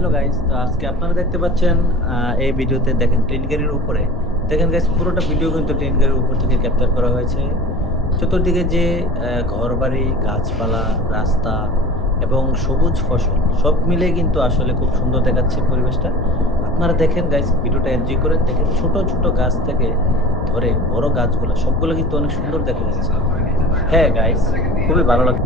Hello guys, তো আজকে আপনারা দেখতে পাচ্ছেন এই ভিডিওতে দেখেন ট্রেন গাড়ির উপরে। দেখেন গাইস, পুরোটা ভিডিও কিন্তু ট্রেন গাড়ির উপর থেকে ক্যাপচার করা হয়েছে। চতুর্দিকে যে ঘরবাড়ি, গাছপালা, রাস্তা এবং সবুজ ফসল সব মিলে কিন্তু আসলে খুব সুন্দর দেখাচ্ছে পরিবেশটা। আপনারা দেখেন গাইস, ভিডিওটা এনজয় করেন। দেখেন ছোট ছোট গাছ থেকে ধরে বড় গাছগুলো সবগুলো কিন্তু অনেক সুন্দর দেখা যাচ্ছে। হ্যাঁ গাইস, খুবই ভালো লাগে।